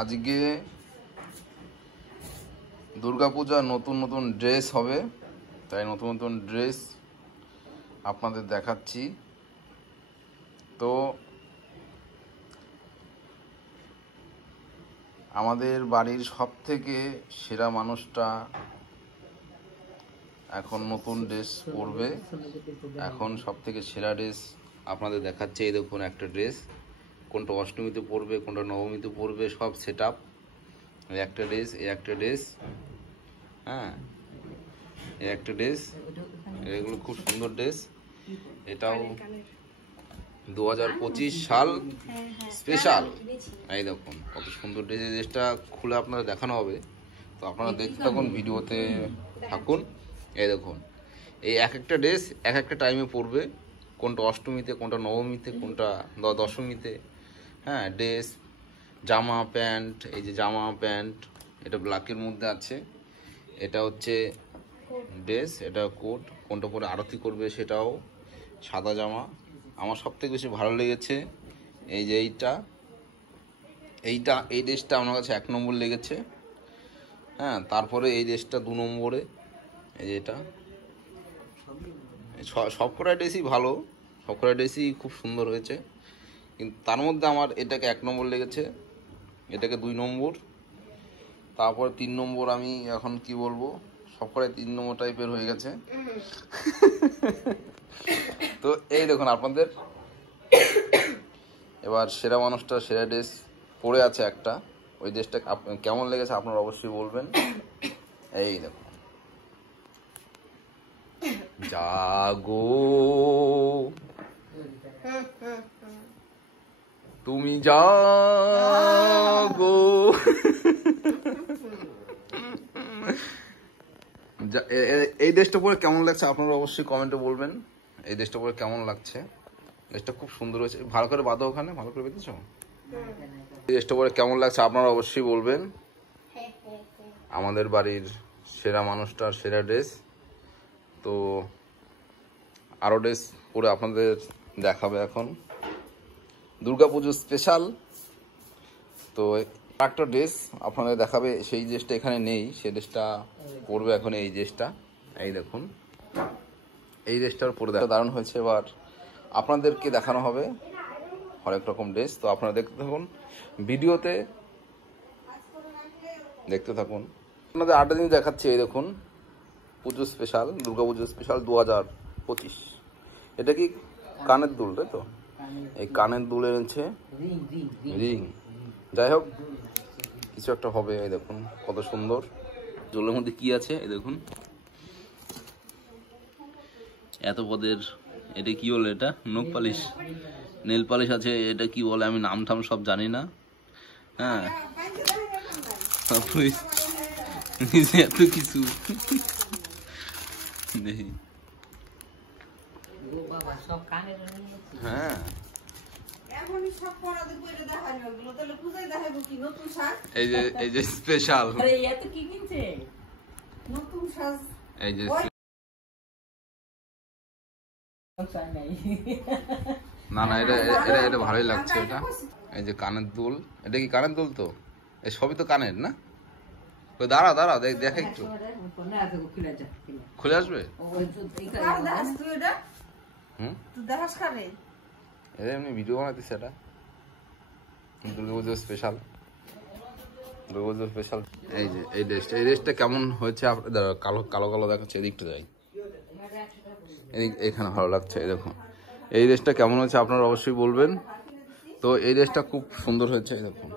আজকে দুর্গাপূজা, নতুন নতুন ড্রেস হবে, তাই নতুন নতুন ড্রেস আপনাদের দেখাচ্ছি। তো আমাদের বাড়ির সব থেকে সেরা মানুষটা এখন নতুন ড্রেস পরবে। এখন সব থেকে সেরা ড্রেস আপনাদের দেখাচ্ছে। এই দেখুন একটা ড্রেস, কোনটা অষ্টমীতে পরবে, কোনটা নবমীতে পরবে, সব সেট আপ। এই একটা ড্রেস, এই একটা ড্রেস, হ্যাঁ এই একটা ড্রেস, এগুলো খুব সুন্দর ড্রেস। এটাও 2025 সাল স্পেশাল। এই দেখুন কত সুন্দর ড্রেস। এই ড্রেসটা খুলে আপনাদের দেখানো হবে, তো আপনারা দেখতে থাকুন, ভিডিওতে থাকুন। এই দেখুন এই এক একটা ড্রেস এক একটা টাইমে পরবে, কোনটা অষ্টমীতে, কোনটা নবমীতে, কোনটা দশমীতে। হ্যাঁ ড্রেস, জামা প্যান্ট, এই যে জামা প্যান্ট এটা ব্ল্যাকের মধ্যে আছে, এটা হচ্ছে ড্রেস, এটা কোট। কোনটা পরে আরতি করবে সেটাও সাদা জামা। আমার সব থেকে বেশি ভালো লেগেছে এই যে এই ড্রেসটা আমার কাছে 1 নম্বর লেগেছে। হ্যাঁ তারপরে এই ড্রেসটা 2 নম্বরে। এই যে এটা, সবকটা ড্রেসই ভালো, সবকটা ড্রেসই খুব সুন্দর হয়েছে, কিন্তু তার মধ্যে আমার এটাকে 1 নম্বর লেগেছে, এটাকে 2 নম্বর, তারপর 3 নম্বর। আমি এখন কি বলবো, সবকটাই 3 নম্বর টাইপের হয়ে গেছে। তো এই দেখুন আপনাদের এবার সেরা মানুষটা সেরা ড্রেস পরে আছে একটা, ওই ড্রেসটা কেমন লেগেছে আপনারা অবশ্যই বলবেন। এই দেখুন, জাগো তুমি জাগো। এই ড্রেসটা পরে কেমন লাগছে আপনারা অবশ্যই কমেন্টে বলবেন। এই ড্রেসটা পরে কেমন লাগছে, ড্রেসটা খুব সুন্দর হয়েছে। ভালো করে বাঁধো, ওখানে ভালো করে বেঁধেছ। এই ড্রেসটা পরে কেমন লাগছে আপনারা অবশ্যই বলবেন। আমাদের বাড়ির সেরা মানুষটার সেরা ড্রেস। তো আরও ড্রেস পরে আপনাদের দেখাবে এখন, দুর্গাপুজো স্পেশাল। তো একটা ড্রেস আপনাদের দেখাবে, সেই ড্রেসটা এখানে নেই, সেই ড্রেসটা পরবে এখন। এই ড্রেসটা, এই দেখুন এই ড্রেসটার পরে দারুণ হয়েছে। এবার আপনাদেরকে দেখানো হবে হরেক রকম ড্রেস, তো আপনারা দেখতে থাকুন, ভিডিওতে দেখতে থাকুন। আপনাদের 8 দিন দেখাচ্ছি। এই দেখুন পুজো স্পেশাল, দুর্গাপুজো স্পেশাল 2025। এটা কি কানের দুল, তাই তো? এই কানের দুল এনেছে, রিং, যাই হোক কিছু একটা হবে। এই দেখুন কত সুন্দর, দুলের মধ্যে কি আছে এই দেখুন, এত পদের। এটা কি বলে, এটা নখ পালিশ, নেল পালিশ আছে। এটা কি বলে আমি নাম টাম সব জানি না। হ্যাঁ এত কিছু দেখি। হ্যাঁ এই যে স্পেশাল, এই যে না না এটা এটা এটা ভালোই লাগছে। এটা এই যে কানের দুল, এটা কি কানের দুল? তো এই সবই তো কানের না? দাঁড়া দাঁড়া দেখ একটু, খুলে আসবে। এমনি ভিডিও বানাইতেছে, এটা দুর্গাপুজো স্পেশাল, দুর্গাপুজো স্পেশাল। এই যে এই ড্রেসটা কেমন হয়েছে কালো কালো কালো দেখাচ্ছে, এদিকটা যাই, এখানে ভালো লাগছে। এই দেখুন এই ড্রেসটা কেমন হয়েছে আপনারা অবশ্যই বলবেন। তো এই ড্রেসটা খুব সুন্দর হয়েছে, এই দেখুন।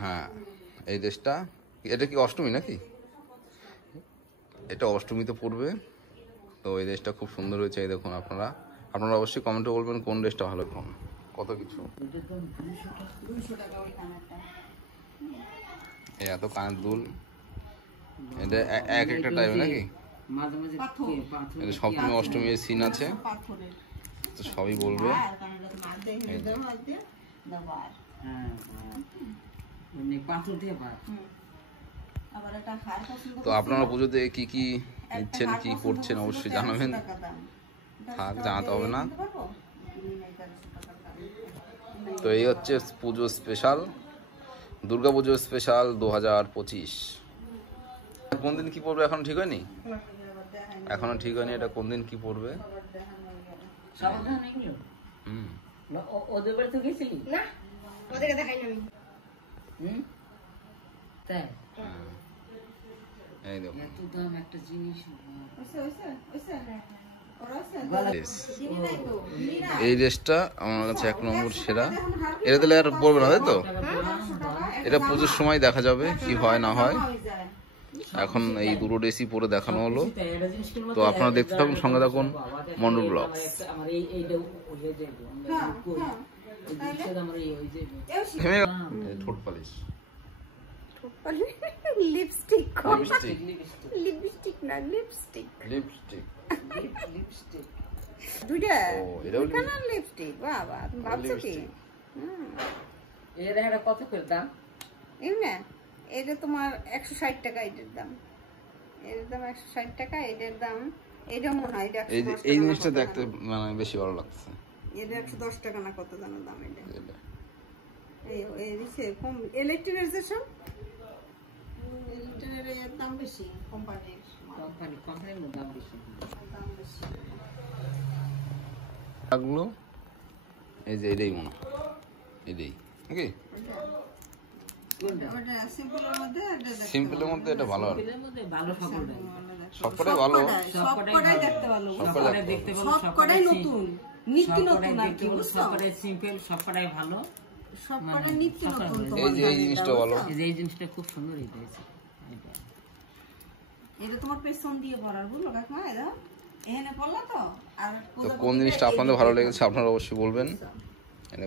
হ্যাঁ এই ড্রেসটা, এটা কি অষ্টমী নাকি? এটা অষ্টমীতে পড়বে। তো এই ড্রেসটা খুব সুন্দর হয়েছে। এই দেখুন আপনারা অবশ্যই কমেন্টে বলবেন কোন ড্রেসটা ভালো। কত কিছু, এই এত কানের দুল, এটা এক একটা টাইমে নাকি? সপ্তমী অষ্টমীর সিন আছে, তো সবই বলবে। তো আপনারা পুজোতে কি কি নিচ্ছেন, কি করছেন অবশ্যই জানাবেন। থাক, জানাতে হবে না। তো এই হচ্ছে পুজো স্পেশাল, দুর্গা পুজো স্পেশাল 2025। কোন দিন কি পড়বে এখন ঠিক হয়নি, এখনো ঠিক হয়নি এটা কোন দিন কি পড়বে। ওদের বাড়ি তো গেছিলি না? ওদেরকে দেখাই না আমি। তাই এই দেখো এত দাম একটা জিনিস। এই ড্রেসটা আমার কাছে 1 নম্বর সেরা। এটা তাহলে আর পড়বে না, তাই তো? এটা পুজোর সময় দেখা যাবে কি হয় না হয়। এখন এই দুটো ড্রেসই পরে দেখানো হলো, তো আপনারা দেখতে থাকুন, সঙ্গে থাকুন মন্ডল ব্লগস। ঠোঁট পালিশ, লিপস্টিক লিপস্টিক না লিপস্টিক লিপস্টিক দুইটা ও এটাও কালার লিপস্টিক। বাবা তুমি ভাবছো কি? এর একটা কত করে দাম? এমনি এটা তোমার 160 টাকা, এটার দাম 160 টাকা, এটার দাম এটা মনে হয় এটা 110 টাকা। এই জিনিসটা দেখতে মানে বেশি ভালো লাগছে। এটা 110 টাকা না কত জানো দাম এটা। এই দিছে কম ইলেকট্রিকের যেসব ইলেকট্রিকের দাম বেশি, কোম্পানির দাম বেশি। লাগলো এই যে এটাই মনে হয়, এটাই নাকি সিম্পলের মধ্যে এটা ভালো, আর সবকটাই ভালো, সবকটাই দেখতে ভালো, সবকটাই দেখতে ভালো, সবকটাই নতুন নিত্য নতুন আর কি, সবকটাই সিম্পল, সবকটাই ভালো, সবকটাই নিত্য নতুন। এই জিনিসটা ভালো, এই জিনিসটা খুব সুন্দর। এটা তোমার পেছন দিয়ে পরার বুঝলো কাকিমা, এটা এখানে পড়লা তো। আর তো কোন জিনিসটা আপনাদের ভালো লেগেছে আপনারা অবশ্যই বলবেন।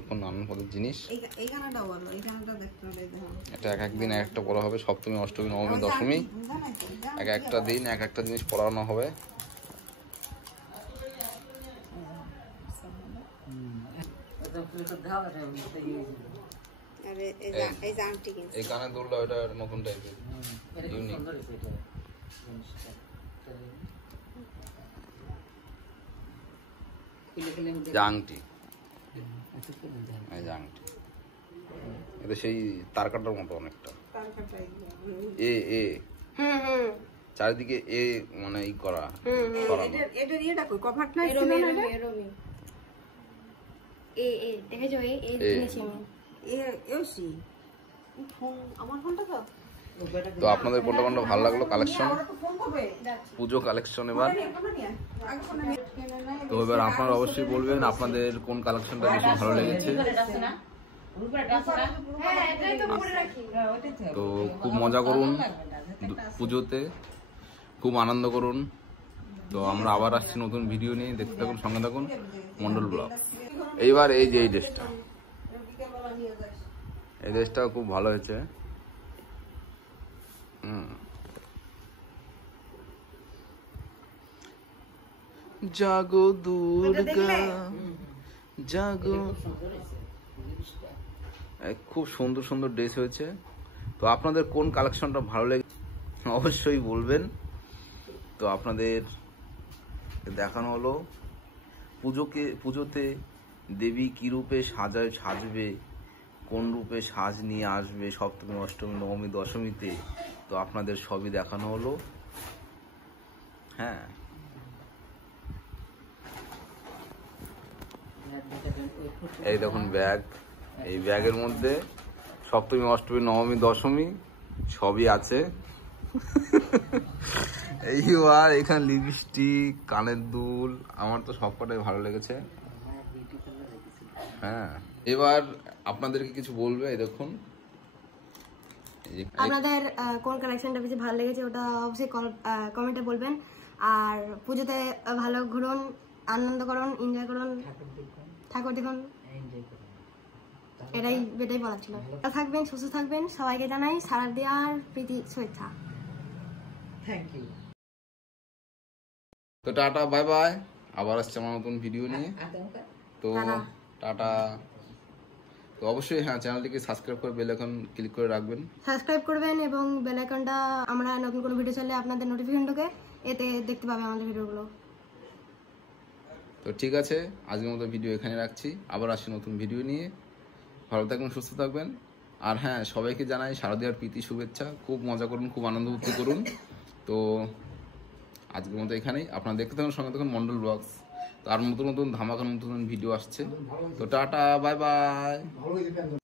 এখন নানান পদের জিনিস, এই গানাটাও ভালো, এই গানাটা দেখতে হবে। এটা এক একদিন এক একটা পড়া হবে, সপ্তমী অষ্টমী নবমী দশমী এক একটা দিন এক একটা জিনিস পড়ানো হবে। এই কানের দুলটা ওটা নতুন টাইপের ইউনিক। আংটি, আংটি এটা সেই তার কাটার মতো অনেকটা, এ এ চারিদিকে এ মানে ই করা সরানো। এটার ইয়েটা কই কভারটা না এরমি দেখেছো এই কিনেছি আমি এওসি ফোন, আমার ফোনটা তো। তো আপনাদের কোনটা কোনটা ভালো লাগলো কালেকশন, পুজো কালেকশন এবার। তো এবার আপনারা অবশ্যই বলবেন আপনাদের কোন কালেকশনটা বেশি ভালো লেগেছে। তো খুব মজা করুন পুজোতে, খুব আনন্দ করুন। তো আমরা আবার আসছি নতুন ভিডিও নিয়ে, দেখতে থাকুন, সঙ্গে থাকুন মন্ডল ব্লগ। এইবার এই যে এই ড্রেসটা, এই ড্রেসটাও খুব ভালো হয়েছে। জাগো দুর্গা জাগো, খুব সুন্দর সুন্দর ড্রেস হয়েছে। তো আপনাদের কোন কালেকশনটা ভালো লেগেছে অবশ্যই বলবেন। তো আপনাদের দেখানো হলো পুজোতে দেবী কি রূপে সাজবে, কোন রূপে সাজ নিয়ে আসবে সপ্তমী অষ্টমী নবমী দশমীতে। তো আপনাদের সবই দেখানো হলো। হ্যাঁ, এই দেখুন ব্যাগ, এই ব্যাগের মধ্যে সপ্তমী অষ্টমী নবমী দশমী সবই আছে। এইবার এখানে লিপস্টিক, কানের দুল, আমার তো সবকটাই ভালো লেগেছে। হ্যাঁ, এবার আপনাদেরকে কিছু বলবে। এই দেখুন আপনাদের কোন কালেকশনটা বেশি ভালো লেগেছে ওটা অবশ্যই কমেন্টে বলবেন। আর পুজোতে ভালো ঘুরুন, আনন্দ করুন, এনজয় করুন, ঠাকুর দেখুন, এটাই বলার ছিল। থাকবেন, সুস্থ থাকবেন, সবাইকে জানাই শারদীয়ার প্রীতি শুভেচ্ছা। Thank you. তো টাটা, বাই বাই, আবার আসছে আমার নতুন ভিডিও নিয়ে। তো টাটা। তো অবশ্যই হ্যাঁ, চ্যানেলটিকে সাবস্ক্রাইব করে বেল আইকন ক্লিক করে রাখবেন, সাবস্ক্রাইব করবেন এবং বেল আইকনটা আমরা নতুন কোনো ভিডিও চাইলে আপনাদের নোটিফিকেশন ঢোকে, এতে দেখতে পাবে আমাদের ভিডিওগুলো। তো ঠিক আছে, আজকের মতো ভিডিও এখানে রাখছি, আবার আসছি নতুন ভিডিও নিয়ে। ভালো থাকবেন, সুস্থ থাকবেন। আর হ্যাঁ, সবাইকে জানাই শারদীয়ার প্রীতি শুভেচ্ছা। খুব মজা করুন, খুব আনন্দ ফুর্তি করুন। তো আজকের মতো এখানেই, আপনারা দেখতে থাকুন, সঙ্গে থাকুন মন্ডল ব্লগস। তার নতুন নতুন ধামাকা নতুন ভিডিও আসছে। তো টাটা, বাই বাই।